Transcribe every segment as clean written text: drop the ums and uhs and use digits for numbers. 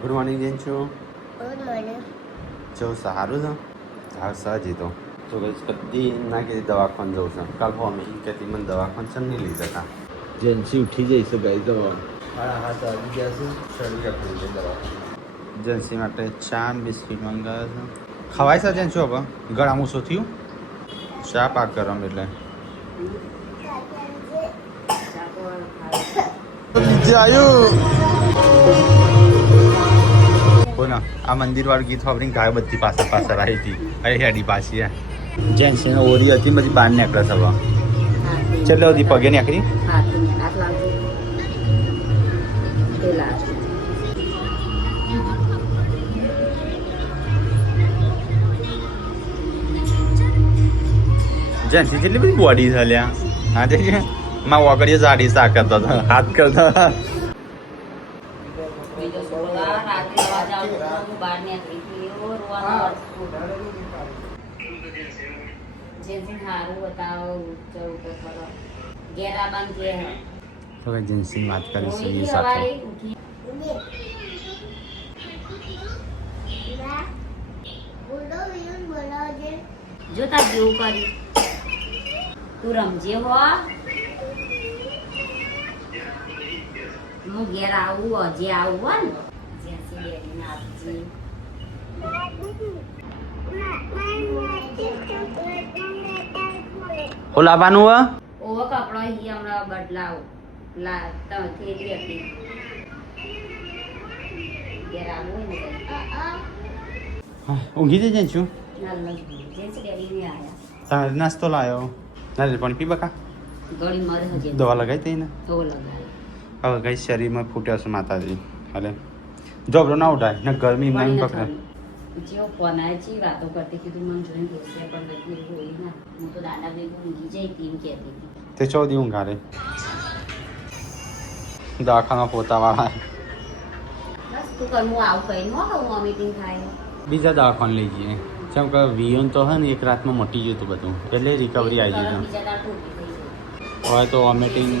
Good morning જેન છું. Good morning. જો સારું છે હા સાજી તો કઈ બધી ના કે દવાખાને જવું છે કાલ મમ્મી કહેતી મને દવાખાને છે નહીં લઈ જતા જેન્સી ઉઠી જઈશ ગઈ તો હા આવી ગયા છે શરીર આપણી છે દવાખાને જેન્સી માટે ચા બિસ્કીટ મંગાવ્યા છે ખવાય છે જેન્સી હવે ગળામાં શું થયું ચા પાક ગરમ એટલે નીચે આવ્યું કોના આ મંદિર વાળું ગીત વાપરીને ગાય બધી પાછળ આવી હતી અરે હેડી પાછી જેન્સી ઓરી હતી બધી બહાર નીકળે છે હવે ચલો બધી પગે નીકળી જેન્સી જેટલી બધી બોડી છે લ્યા હા જે માં વગડીએ જાડી સા કરતો હતો હાથ કરતો તો જેન્સી વાત કરી સાથે જોતા જેવું કરી તું રમજે હો હું ઘેર આવું હજી આવું ને જેન્સી ડેડી ના આપજી લાવવાનું હો ઓવો કપડો હી હમણાં બદલાવો લા તો થેલી હતી ઘેર આવું ને ઊંઘી જઈ જઈશું જેન્સી ડેડી ને આયા તારે નાસ્તો લાવ્યો નારિયેળ પાણી પી બકા ગળી મરે હજી દવા લગાવી દઈ ને તો લગાય હવે કઈ શરીરમાં ફૂટ્યો છે માતાજી હાલે જોબરો ના ઉઠાય ને ગરમી નહીં પકડે જેવો ફોન આવે છે વાતો કરતી કીધું મને જોઈને બેસે પણ નથી હોઈ ના હું તો દાદા ભેગું ઊંઘી જઈ ટીમ કહેતી હતી તે 14 ઊંઘ આરે દવાખાના પોતાવાળા બસ તું કર હું આવું કઈ નો હું મીટિંગ થાય બીજા દવાખાને લઈ જઈએ જેમ કે વિયોન તો હે ને એક રાતમાં મટી ગયું હતું બધું એટલે રિકવરી આવી ગઈ બીજા દાડ તૂટી થઈ હવે તો વોમિટિંગ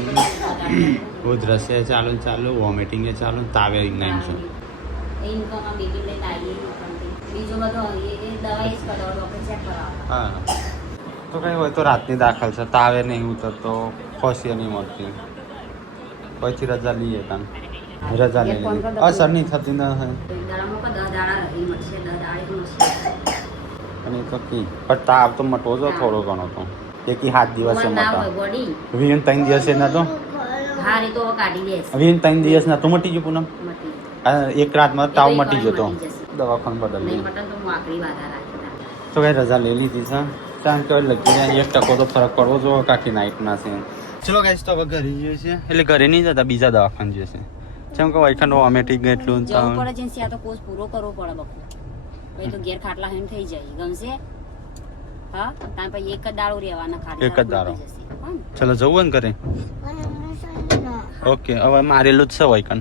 ઉધરસે ચાલુ વોમિટિંગ એ ચાલુ તાવે નહીં છે ઇન્કમમાં મીટિંગ લઈને આવી બીજો બધો એ દવાઈ જ કરાવો ડોક્ટર ચેક કરાવો હા તો કઈ હોય તો રાતની દાખલ છે તાવે નહીં ઉતરતો ખોશી નહીં મળતી પછી રજા લઈએ કાન રજા લઈ લઈએ અસર નહીં થતી ન હોય દાડામાં કો 10 દાડા રહી મળશે 10 દાડી મળશે અને તો કી પણ તાવ તો મટવો જો થોડો ઘણો તો એકી 7 દિવસે મટા બોડી વીન 3 દિવસે ન તો હા રે તો કાઢી દે વીન 3 દિવસ ના તો મટી ગયું પૂનમ મટી એક રાતમાં તાવ મટી ગયો તો દવાખાને બદલી નહીં મટન તો હું આકરી વાદા રાખી તો કઈ રજા લઈ લીધી છે કારણ કે લગી જાય 1% તો ફરક પડવો જો કાકી નાઈટ ના છે ચલો ગાઈસ તો હવે ઘરે જઈએ છે એટલે ઘરે નહીં જતા બીજા દવાખાને જઈએ છે જેમ કે વૈખાનો ઓમેટિક એટલું જવું પડે જેન્સી આ તો કોર્સ પૂરો કરવો પડે બકુ એ તો ઘેર ખાટલા હેન થઈ જાય ગમશે હા તાન પછી એક જ દાડો રહેવાના ખાટલા એક જ દાડો ચલો જવું ને ઘરે ઓકે હવે મારેલું જ છે વૈકન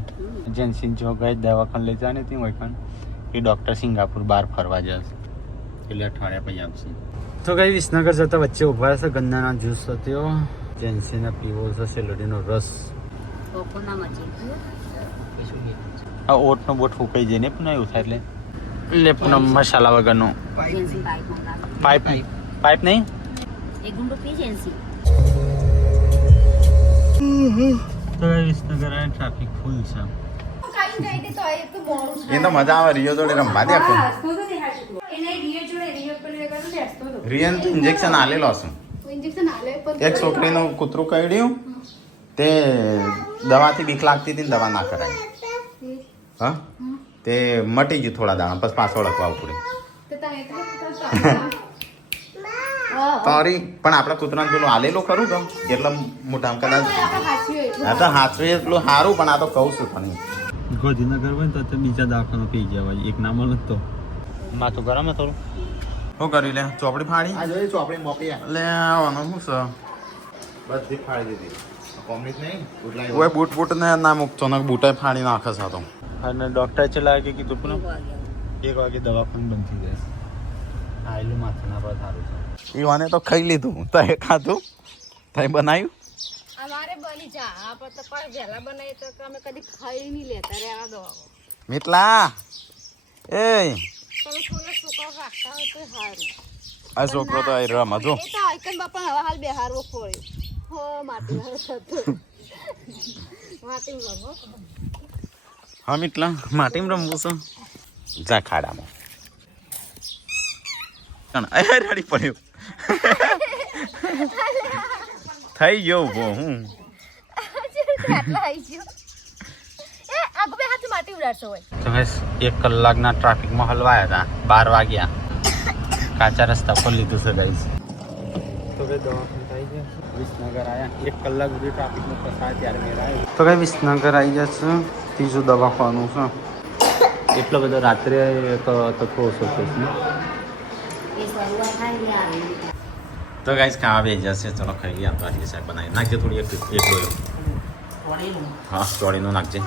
જેન્સી જો ગઈ દવાખાને લઈ જાય ને ત્યાં વૈકન એ ડૉક્ટર સિંગાપુર બહાર ફરવા જશે એટલે અઠવાડિયા પછી આપશે તો કઈ વિસનગર જતા વચ્ચે ઉભા છે ગન્નાના જ્યુસ હતો જેન્સીને પીવો છે સેલોડીનો રસ આ ઓટનો બોટ ફૂંકાઈ જાય ને પણ એવું થાય એટલે પૂનમ મસાલા વગરનું પાઇપ નહીં એક ગુંડો પી જેન્સી તો વિસનગર ટ્રાફિક ફૂલ છે એ તો મજા આવે રિયો જોડે રમવા દે આખું રિયન તો ઇન્જેક્શન આલેલો છે એક છોકરીનું કૂતરું કરડ્યું તે દવાથી બીક લાગતી હતી ને દવા ના કરાય હા તે મટી ગયું થોડા દાણા પછી પાછો લખવા પડે તારી પણ આપણા કૂતરાને પેલું આલેલું ખરું ગમ એટલે મોટા કદાચ હા તો હાથવે એટલું સારું પણ આ તો કહું છું પણ ગોધીનગર હોય ને તો બીજા દવાખાનો પી જવાય એક ના મળે તો માથું ગરમ થોડું શું કર્યું લે ચોપડી ફાડી આ જોઈ ચોપડી મોકલી લે આવવાનું શું છે બધી ફાડી દીધી કોમ્પ્લીટ નહીં ઓય બૂટ ને ના મૂકતો ને બૂટે ફાડી નાખે છે તો અને ડોક્ટર ચલા કે કીધું પણ 1 વાગે દવાખાનું બંધ થઈ જાય આયલું માથાના પર સારું છે ઈવાને તો ખાઈ લીધું તો એ ખાધું તઈ બનાવ્યું અમારે બની જા આપણે તો પણ વહેલા બનાવી તો અમે કદી ખાઈ નહીં લેતા રે આ દવા મિતલા એ તમે થોડો છોકરો રાખતા હોય તો સારું. આ છોકરો તો અહીં રમ હજુ એ તો આઈકન બાપા હવે હાલ બેહારવો પડ્યો. હો માટી મારો થતો. માટી રમો. હા મિતલા માટીમાં રમવું છે જા ખાડામાં એ રડી પડ્યું થઈ ગયો ઉભો હું તો બસ 1 કલાકના ટ્રાફિકમાં હલવાયા હતા 12 વાગ્યા કાચા રસ્તા પર લીધું છે ગાઈસ તો કે દવાખાને થઈ ગયા વિસનગર આયા 1 કલાક સુધી ટ્રાફિકમાં ફસાયા ત્યારે મેં આવ્યો તો કઈ વિસનગર આવી જશે ત્રીજું દવાખાનું છે એટલો બધો રાત્રે તો થોડો સોચે છે તો ગાઈસ ખાવા બે જશે ચલો ખાઈ ગયા તો આટલી શાક બનાવી નાખજે થોડી એક ડોયો હા ચોળીનું નાખજે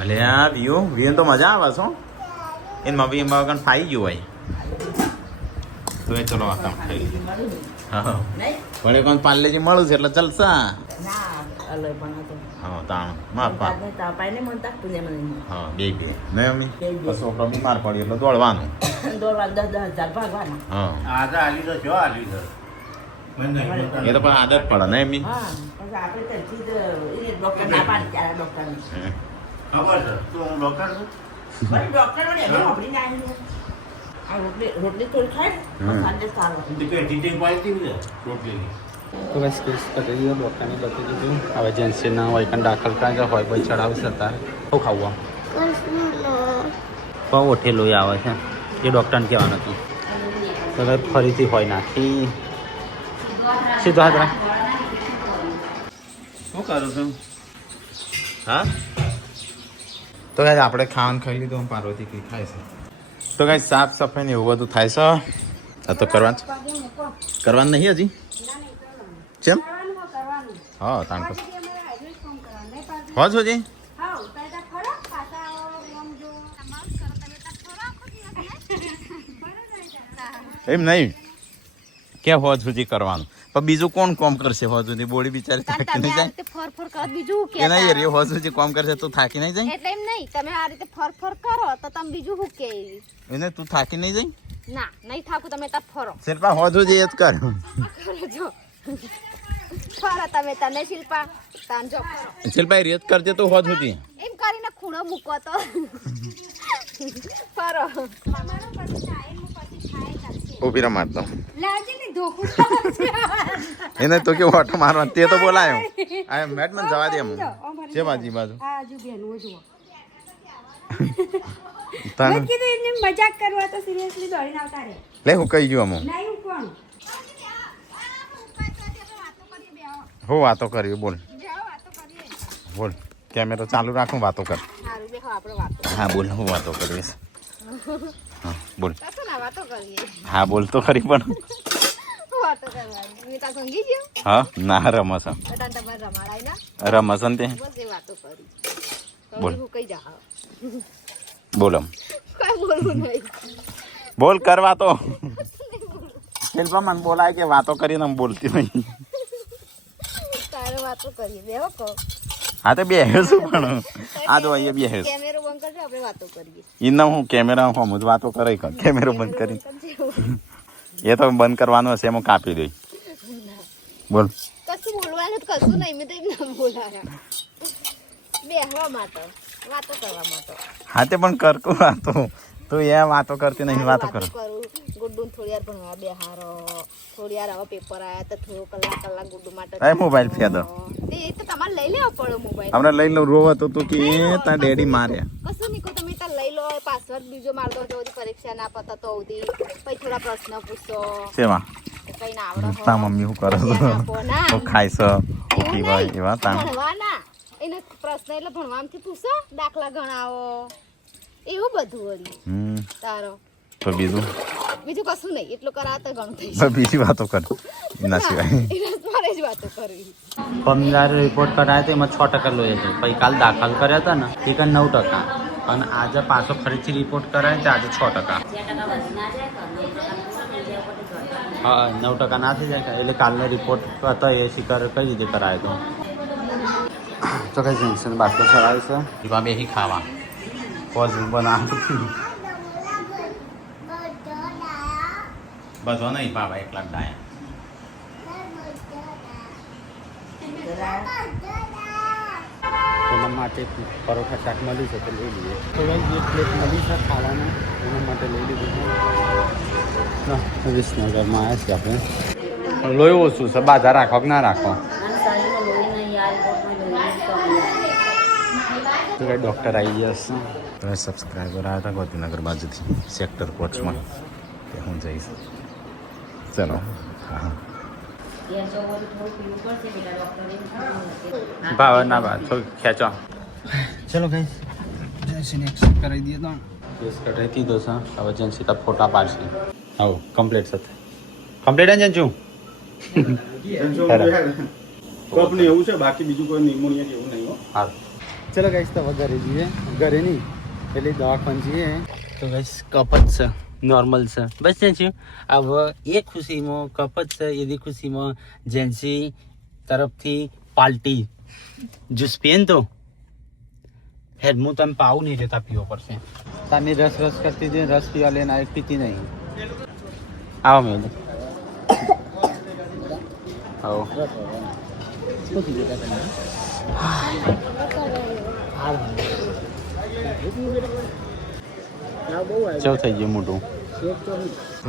અલે આ વિયો તો મજા આવે છો એમાં બી એમાં વગર ફાઈ ગયું હોય તો એ ચલો આ કામ ખાઈ લીધું હા વડે કોણ પાર્લેજી મળું છે એટલે ચલસા હા તાણ માપા હા બે નહીં અમ્મી છોકરો બીમાર પડી એટલે દોડવાનું હા એ તો પણ આદત પડે ને એમની તો બસ કેસ કરી ડૉક્ટરને બતાવી દીધું હવે જેન્સીના હોય પણ દાખલ કરાય હોય ભાઈ ચડાવશે અત્યારે શું ખાવું પણ ઓઠે લોહી આવે છે એ ડૉક્ટરને કહેવાનું હતું તો ફરીથી હોય નાખી સીધો હાથ રાખ શું કરું છું હા તો કાંઈ આપણે ખાવાનું ખાઈ લીધું પાર્વતી કંઈ ખાય છે તો કાંઈ સાફ સફાઈ ને એવું બધું થાય છે આ તો કરવાનું નહીં હજી ચેમ હા તાણ હો છો જી એમ નહીં કે હો સુધી કરવાનું પણ બીજું કોણ કોમ કરશે હો સુધી બોડી બિચારી થાકી નહીં જાય કે નહીં રે હો સુધી કોમ કરશે તો થાકી નહીં જાય એટલે એમ નહીં તમે આ રીતે ફર કરો તો તમે બીજું શું કે એને તું થાકી નહીં જાય ના નહીં થાકું તમે ત્યાં ફરો શિલ્પા હો સુધી એ જ કર જો ફરો તમે તને શિલ્પા તાન જો શિલ્પા રેત કરજે તો હો સુધી એમ કરીને ખૂણો મૂકો તો ફરો ઉભી રા મારતો લાજે ને ધોકું એને તો કે ઓટો મારવા તે તો બોલાયો આ મેડમ જવા દે એમ છે બાજી બાજુ આ જો બેનો જો તાન કીધું એને મજાક કરવા તો સિરિયસલી દોડીને આવતા રે લે હું કહી ગયો અમો નહીં હું કોણ હો વાતો કરી બોલ બોલ કેમેરો ચાલુ રાખું વાતો કર સારું દેખો આપણે વાતો હા બોલ હું વાતો કરીશ હા બોલ કસો ના વાતો કરીએ હા બોલ તો ખરી પણ વાતો કરવાની મેં તા સમજી ગયો હા ના રમસ બટાન તમારે રમાડાય ના રમસ તે બસ એ વાતો કરી બોલ. હું કઈ જા બોલમ કોઈ બોલવું નહીં બોલ કર વાતો શિલ્પા મને બોલાય કે વાતો કરીને આમ બોલતી નહીં તારે વાતો કરીએ બેહો કહો હા તો બેહશું પણ આ તો અહીંયા બેહેસ કેમેરો બંધ કરજો આપણે વાતો કરીએ એના હું કેમેરા હમ જ વાતો કરે કેમેરો બંધ કરી એ તો બંધ કરવાનો હશે એમાં કાપી દઈ બોલ કશું બોલવાનું કશું નહીં મેં તો એમ ના બોલાયા બેહવા માટે વાતો કરવા માટે હા તે પણ કરતું વાતો તું એ વાતો કરતી નહીં વાતો કર કરું ગુડ્ડુ થોડી વાર ભણવા બેહારો થોડી વાર આવા પેપર આયા તો થોડો કલાક ગુડ્ડુ માટે એ મોબાઈલ ફેદો એ તો તમારે લઈ લેવો પડે મોબાઈલ હમણાં લઈ લો રોવો તો તું કે તાર ડેડી માર્યા કશું નહીં કહો તમે તાર લઈ લો પાસવર્ડ બીજો મારતો તો પરીક્ષા ના પતા તો પછી થોડા પ્રશ્ન પૂછો સેવા કઈ ના આવડે તા મમ્મી શું કરે તો ખાય છે ઓકી ભાઈ એવા તા ભણવાના એને પ્રશ્ન એટલે ભણવામાંથી પૂછો દાખલા ગણાવો એવું બધું વળી તારો તો બીજું કશું નહીં એટલું કરાવતા ઘણું થઈ બીજી વાતો કર એના સિવાય મારે જ વાતો કરવી 15 રિપોર્ટ કરાયા તો એમાં 6% લોહી હતું પછી કાલ દાખલ કર્યા હતા ને એ 9% અને આજે પાછો ફરીથી રિપોર્ટ કરાય તો આજે 6%. હા 9% ના થઈ જાય એટલે કાલનો રિપોર્ટ હતો એ શિકાર કઈ રીતે કરાયો હતો તો કઈ જંક્શન બાટલો ચડાવે છે એમાં બેસી ખાવા પોઝિંગ બનાવતું બધો નહીં બાબા એટલા જ ડાયા એના માટે પરોઠા શાક મળ્યું છે તો લઈ લઈએ તો એક પ્લેટ મળી છે ખાવાના એના માટે લઈ લીધું છે વિસનગરમાં આવ્યા છે આપણે લોહી ઓછું છે બાધા રાખો કે ના રાખો તો કઈ ડૉક્ટર આવી ગયા છે તો સબસ્ક્રાઈબર આવ્યા હતા ગોધીનગર બાજુથી સેક્ટર કોચમાં હું જઈશ ચલો હા ભાવ ના ભાવ થોડું ખેંચો ચલો કઈ જેન્સીને એક્સેપ્ટ કરાવી દઈએ તો કેસ કટાઈ દીધો છે હવે જેન્સી તો ફોટા પાડશે આવો કમ્પ્લીટ સાથે કમ્પ્લીટ જ જેન્સી કપને એવું છે બાકી બીજું કોઈ નિમોનિયા એવું નહીં હો હા ચલો ગાઈસ તો ઘરે જઈએ ઘરે નહીં પેલી દવાખાને જઈએ તો ગાઈસ કપ જ છે નોર્મલ છે બસ જેન્સી હવે એ ખુશીમાં કપ જ છે એની ખુશીમાં જેન્સી તરફથી પાર્ટી જ્યુસ પીએ તો હેડ હું તમે પાવું નહીં લેતા પીવો પડશે તમે રસ કરતી જઈને રસ પીવા લઈને આવી પીતી નહીં આવો મેં આવો ચૌ થઈ ગયું મોટું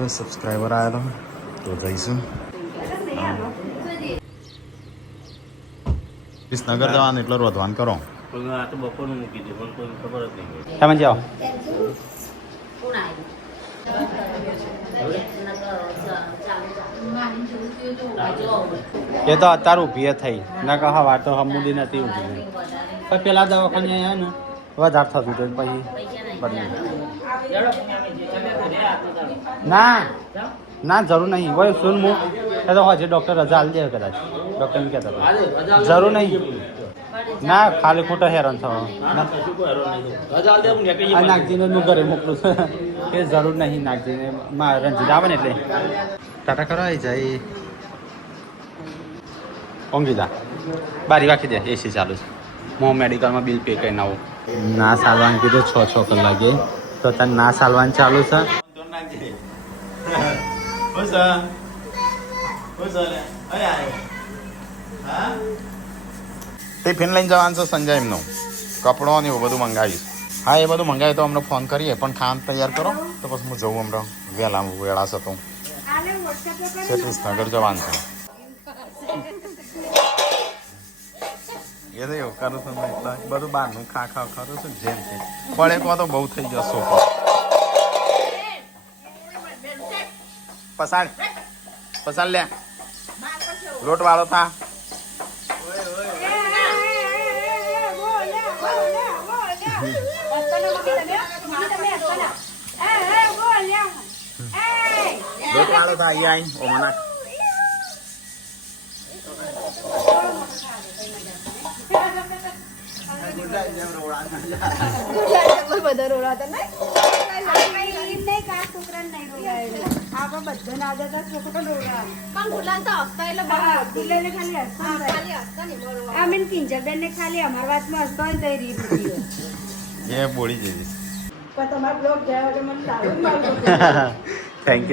સબસ્ક્રાઈબર આવ્યો તો જઈશું વિસનગર જવાનું એટલે રોધવાન કરો તમે જાઓ એ તો અત્યારે ઊભી થઈ ના કહા વાર તો હમુદી નથી ઊભી પણ પેલા દવાખાને આવ્યા ને વધારે થતું હતું પછી બદલી ના ના જરૂર નહીં ભાઈ સુન હું એ તો હજી ડૉક્ટર રજા હાલ દે કદાચ ડૉક્ટરને કહેતા હતા જરૂર નહીં ના ખાલી ખોટા હેરાન થવા નાગજીને હું ઘરે મોકલું છું કે જરૂર નહીં નાગજીને રંજીત આવે ને એટલે ટાટા કરવા જાય ઊંઘી જા બારી વાંખી દે એસી ચાલુ છે હું મેડિકલમાં બિલ પે કરીને આવું ના સાલવાનું કીધું 6 કલાકે તો તને ના સાલવાનું ચાલુ છે ટિફિન લઈને જવાનું છે સંજય એમનું કપડો ને એવું બધું મંગાવીશ હા એ બધું મંગાવી તો અમને ફોન કરીએ પણ ખાવાનું તૈયાર કરો તો પછી હું જવું હમણાં વહેલા વેળાશ હતો વિસનગર જવાનું છે એ તો એવું કરું છું એટલે બધું બહારનું ખા કરું છું જેમ છે પણ એક તો બહુ થઈ જશો પસાડ લે લોટ વાળો થા લોટ વાળો થા આઈ ઓમના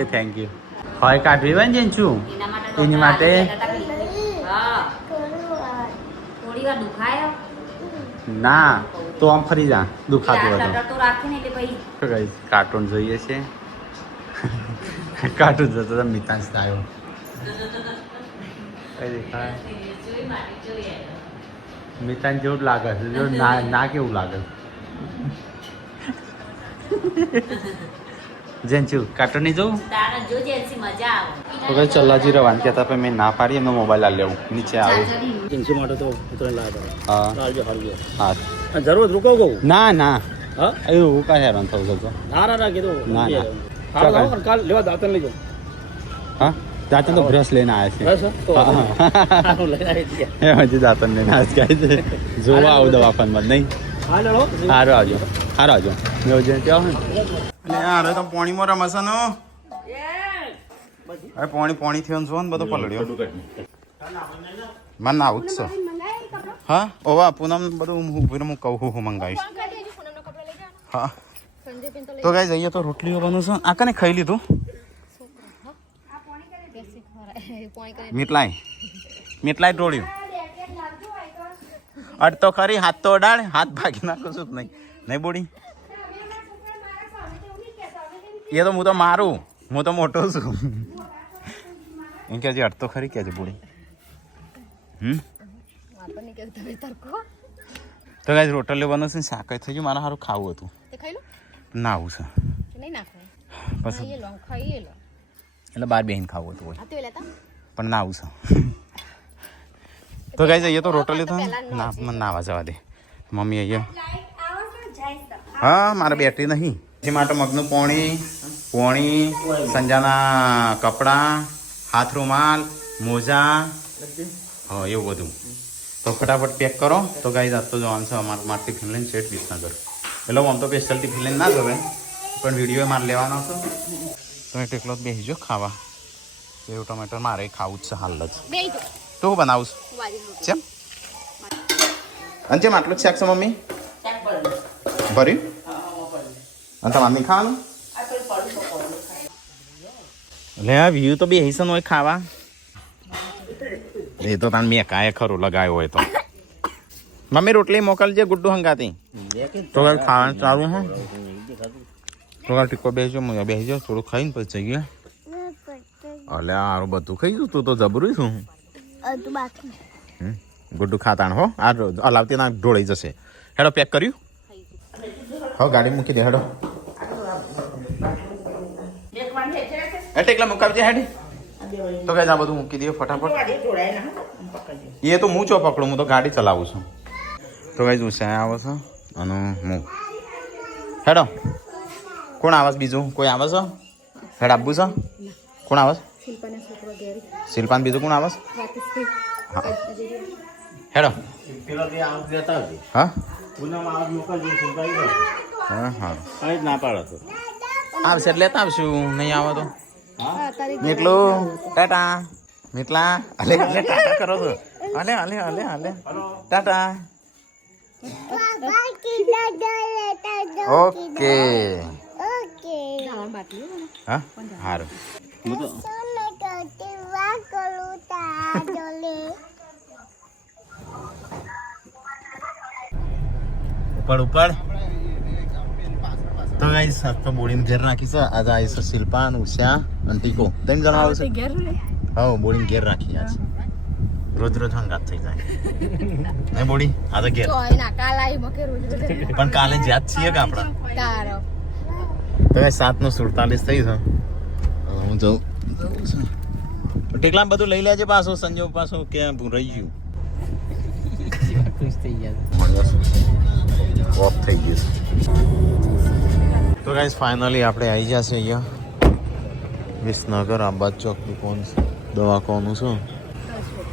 થેન્ક યુ હવે કાઢવી હોય ને છું એની માટે ના તો આમ ફરી જા દુખાતું હતું કાર્ટૂન જોઈએ છે કાર્ટૂન જતો તો મિતાંશ આવ્યો મિતાંશ જેવું જ લાગે છે જો ના કેવું લાગે જેન્ચુ કાર્ટૂન નહીં જોઉં તો કઈ ચલ્લાજી રવાન કહેતા પણ મેં ના પાડી એમનો મોબાઈલ આ લેવું નીચે આવું જીન્સી માટે તો ઉતરણ લાગે હા હા જરૂર રૂકો કહું ના ના હા એવું કાંઈ હેરાન થવું જતો ના કીધું ના કાલ લેવા દાંતન લઈ જાઉં હા દાંતન તો બ્રશ લઈને આવ્યા છે હજી દાંતન લઈને આવ્યા છે જોવા આવું દવાખાનમાં નહીં હારો આવજો ત્યાં અને હારો તો પોણીમાં રમશે ને હવે પોણી થયો ને જો ને બધું પલળ્યો મને આવું જ છે હા ઓવા પૂનમ બધું હું કહું હું મંગાવીશ હા તો ગાઈસ જઈએ તો રોટલીઓ બનું છે આ કને ખાઈ લીધું મીટલાય ઢોળ્યું અડ તો ખરી હાથ તો અડાડ હાથ ભાગી નાખું છું નહીં બોડી એ તો હું તો મારું હું તો મોટો છું એમ કે અડ તો ખરી કે છે બોડી તો ગાઈસ રોટલીઓ બને છે શાક થઈ ગયું મારે સારું ખાવું હતું ના આવું છે પછી એટલે બાર બેહીને ખાવું હતું હોય પણ ના આવું છે તો ગાઈસ અહીંયા તો રોટલી તો ના મને નાવા જવા દે મમ્મી અહીંયા હા મારે બેટરી નહીં એ માટે મગનું પોણી સંજાના કપડાં હાથ રૂમાલ મોજા હા એવું બધું તો ફટાફટ પેક કરો તો ગાઈસ આજ તો જવાનું છે અમારા માટે ટિફિન લઈને શેઠ વિસનગર એટલે આમ તો સ્પેશિયલ ટિફિન લઈને ના જવાય પણ વિડીયો મારે લેવાનો હતો તો એ ટેકલો જ બેસીજો ખાવા સેવ ટમેટર મારે ખાવું જ છે હાલ જ તો હું બનાવું છું અને જેમ આટલું જ શાક છે મમ્મી ભર્યું અને તમારે નહીં ખાવાનું લે આ વ્યૂ તો બેસી હોય ખાવા એ તો તાન મેં કાંઈ ખરું લગાવ્યો હોય તો મમ્મી રોટલી મોકલજે ગુડ્ડુ હંગાતી તો ખાવાનું સારું હા તો ટીકો બેસજો બેસજો થોડું ખાઈને પછી જઈએ અલે આરું બધું ખાઈ તું તો જબરું છું ગુડ્ડુ ખાતાણ હો આ હલાવતી ના ઢોળાઈ જશે હેડો પેક કર્યું હો ગાડી મૂકી દે હેડો ટેકલા મુકાવજે હેડી તો કઈ આ બધું મૂકી દઈએ ફટાફટ એ તો હું ચો પકડું હું તો ગાડી ચલાવું છું તો કઈ ઉષા આવે છે અને હું હેડો કોણ આવે છે બીજું કોઈ આવે છે હેડ આપવું છે કોણ આવે છે શિલ્પાન બીજું કોણ આવે છે હેડો હા હા હા ના પાડો તો આવશે એટલે લેતા આવશું નહીં આવે તો મીટલું ટાટા મીટલા અલે અલે ટાટા કરો છો અલે અલે અલે અલે ટાટા ઓકે હા સારું ઉપર તો ગાઈસ તો બોડીને ઘેર રાખી છે આજે આવી છે શિલ્પાન ઉષા અને ટીકો ત્રણ જણા આવશે હા બોડીને ઘેર રાખી આજ રોજ હંગાત થઈ જાય નહીં બોડી આ તો ઘેર પણ કાલે જ્યાં જ છીએ કે આપણા તો ગાઈસ 7:47 થઈ છે હું જઉં ટેકલા બધું લઈ લેજે પાછો સંજોગ પાછો ક્યાં રહી ગયું ખુશ થઈ ગયા ઓફ થઈ ગયું તો ગાઈસ ફાઇનલી આપણે આવી જશે અહીંયા વિસનગર આંબા ચોક કોણ દવાખાનું શું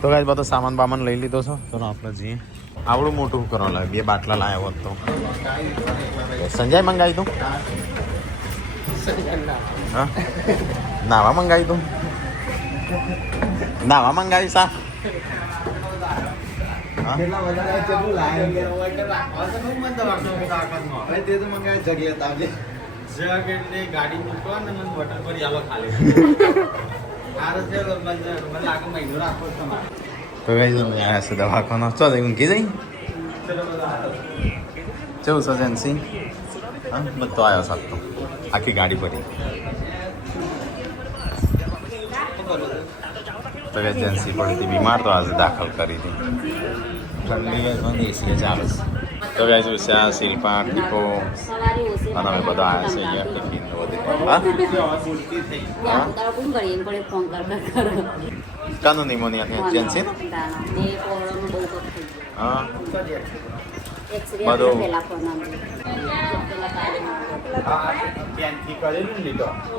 તો ગાઈસ બધો સામાન બામાન લઈ લીધો છે તો આપણે જઈએ આવડું મોટું કરવા લાગે 2 બાટલા લાવ્યો હોત તો સંજય મંગાવી તું હા નાવા મંગાવી તું નાવા મંગાવી સા ગાડી મૂકવા ને મને બટન પર આવો ખાલી તો ગઈ દવાખાનો ચો ઊંઘી જઈ ચેવું સજનસિંહ હા બધો આવ્યો સાતો આખી ગાડી પડી તો એજન્સી પડી હતી બીમાર તો આજે દાખલ કરી હતી ઠંડી એસી ચાલે તો ગાઈસ ઉષા શિલ્પા ટીકો અને અમે બધા આવ્યા છે અહીંયા ટિફિન કાનો નિમોનિયા છે એજન્સી હા બધું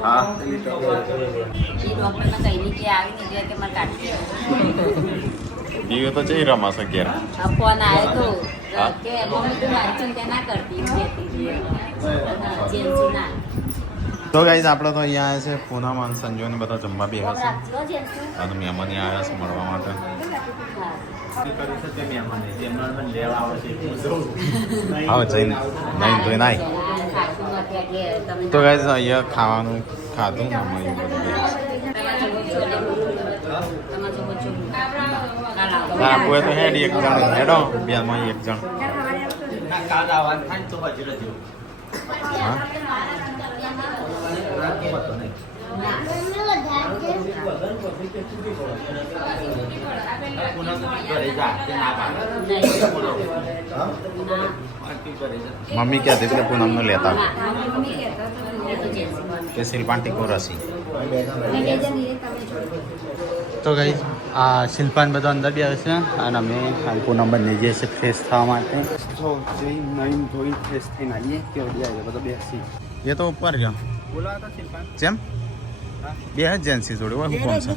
હા દીવે તો જઈ રમાશે ઘેર ફોન આવ્યો તો કે મમ્મી તું મારી ચિંતા ના કરતી તો ગાઈઝ આપણે તો અહીંયા આવ્યા છે પૂનામાં સંજોને બધા જમવા બી આવ્યા છે અને મહેમાન આવ્યા છે મળવા માટે હા જઈને નહીં ધોઈ નાય તો ગાઈસ અહીંયા ખાવાનું ખાધું ને મળ્યું બધું આપવું તો હેડ એક જણ હેડો બેમાં એક જણ હા મમ્મી કહેતી હતી કે પૂનમનો લેતા કે શિલ્પા ટીકો રસી તો ગઈ આ શિલ્પાન બધો અંદર બી આવે છે અને અમે પૂનમ બંને જઈએ છીએ ફ્રેશ થવા માટે તો જઈ નહીં ધોઈ ફ્રેશ થઈને આવીએ કે ઓડી આવીએ બધો બેસી એ તો ઉપર ગયો બોલાવતા શિલ્પાન જેમ બે એજન્સી જોડે હોય કોણ છે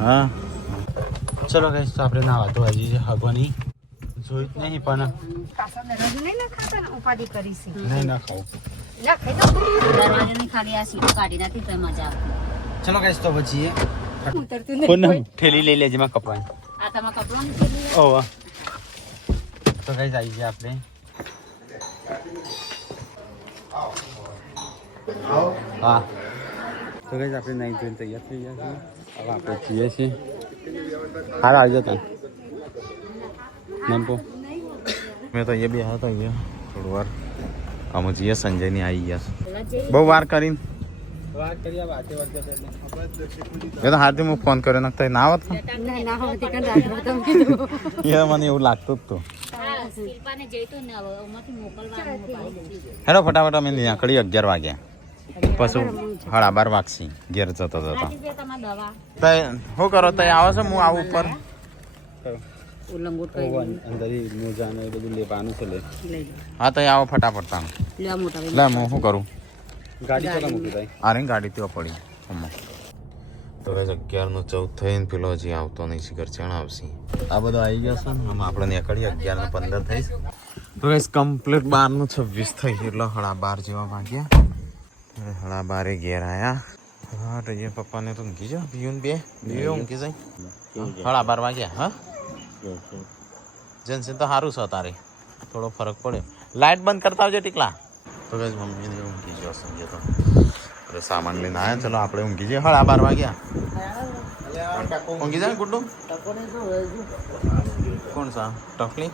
હા ચલો ગઈ તો આપણે નાવા તો હજી છે હગવાની જોઈ જ નહીં પણ નહીં ના ખાવું દરવાજાની ખાલી આ સીટો કાઢી નાખી તો મજા આવે ચલો ગઈ તો પછી ઉતરતું પૂનમ થેલી લઈ લેજે માં કપવાની આ તમારે કપડાં કેટલી ઓહ તો ગઈ આવી ગયા આપણે હા તો ગઈ આપણે નહીં જોઈને તૈયાર થઈ ગયા છીએ હવે આપણે જઈએ છીએ હારા આવી જતા નંપો મેં તો અહીંયા બી આવ્યા હતા અહીંયા થોડી વાર અમે જઈએ સંજયની આવી ગયા બહુ વાર કરીને વાત કરીએ વાતે વાતે એ તો હાથે હું ફોન કર્યો નાખતા ના આવત એ મને એવું લાગતું જ તો શિલ્પાને જઈતું ને હવે એમાંથી મોકલવાનું હેલો ફટાફટ અમે નીકળી 11 વાગ્યા પછી 12:30 વાગશી ઘેર જતો જતો તમારી દવા શું કરો તય આવો છો હું આવું ઉપર ઉલ્લંઘન કરી અંદર મોજા ને બધું લેવાનું છે લે લઈ હા તય આવો ફટાફટ તાણ લે મોટા લે હું શું કરું ગાડી ચોકા મૂકી જાય આરે ગાડી ત્યાં પડી તો 11:14 થઈને પેલો હજી આવતો નહીં શિખર ચણ આવશે આ બધો આવી ગયો છે આમ આપણે નીકળી 11:15 થઈ તો ગઈસ કમ્પ્લીટ 12:26 થઈ એટલે 12:30 જેવા વાગ્યા 12:30 ઘેર આવ્યા હા તો એ પપ્પાને તો ઊંઘી જાઓ પીયું બે ઊંઘી જાય 12:30 વાગ્યા હા જનસી તો સારું છે તારે થોડો ફરક પડે લાઇટ બંધ કરતા આવજો ટીકલા તો ગઈસ મમ્મીને ઊંઘી જાઓ સમજે તો સામાન લઈને આવ્યા ચલો આપણે ઊંઘી જઈએ 12:30 વાગ્યા ઊંઘી જાય ગુડ્ડુ કોણ સા ટકલી